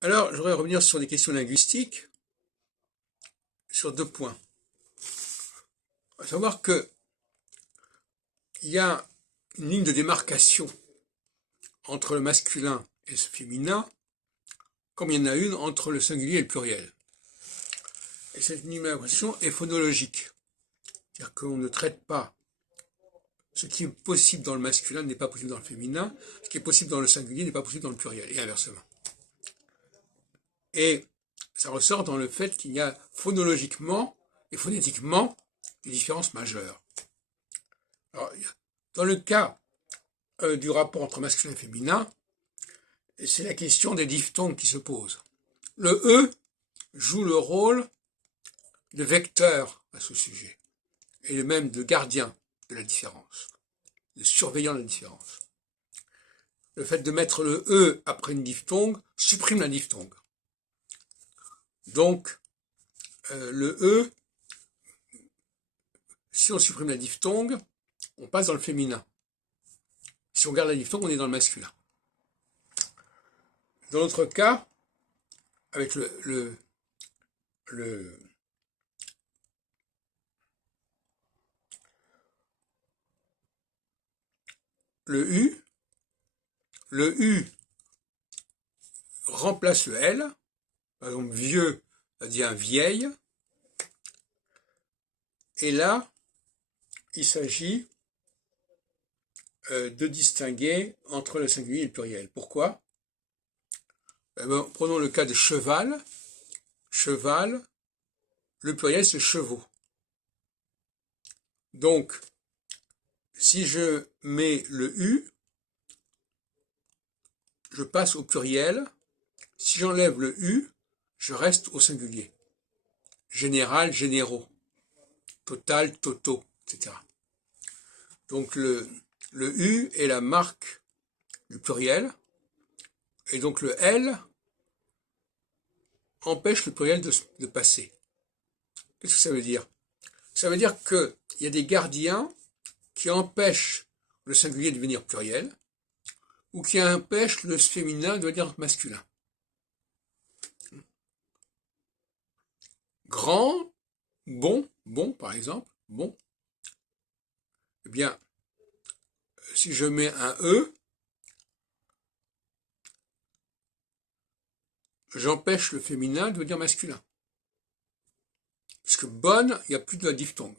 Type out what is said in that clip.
Alors, je voudrais revenir sur des questions linguistiques, sur 2 points. À savoir que il y a une ligne de démarcation entre le masculin et le féminin, comme il y en a une entre le singulier et le pluriel. Et cette ligne de démarcation est phonologique. C'est-à-dire qu'on ne traite pas ce qui est possible dans le masculin n'est pas possible dans le féminin, ce qui est possible dans le singulier n'est pas possible dans le pluriel, et inversement. Et ça ressort dans le fait qu'il y a phonologiquement et phonétiquement des différences majeures. Alors, dans le cas du rapport entre masculin et féminin, c'est la question des diphtongues qui se pose. Le E joue le rôle de vecteur à ce sujet, et même de gardien de la différence, de surveillant de la différence. Le fait de mettre le E après une diphtongue supprime la diphtongue. Donc, le E, si on supprime la diphtongue, on passe dans le féminin. Si on garde la diphtongue, on est dans le masculin. Dans l'autre cas, avec le U remplace le L. Par exemple, vieux, ça devient vieille. Et là, il s'agit de distinguer entre le singulier et le pluriel. Pourquoi? Prenons le cas de cheval. Cheval, le pluriel c'est chevaux. Donc, si je mets le U, je passe au pluriel. Si j'enlève le U, je reste au singulier. Général, généraux. Total, totaux, etc. Donc le U est la marque du pluriel, et donc le L empêche le pluriel de passer. Qu'est-ce que ça veut dire? Ça veut dire qu'il y a des gardiens qui empêchent le singulier de devenir pluriel, ou qui empêchent le féminin de devenir masculin. Grand, bon, par exemple, bon. Eh bien, si je mets un E, j'empêche le féminin de devenir masculin. Parce que bonne, il n'y a plus de la diphtongue.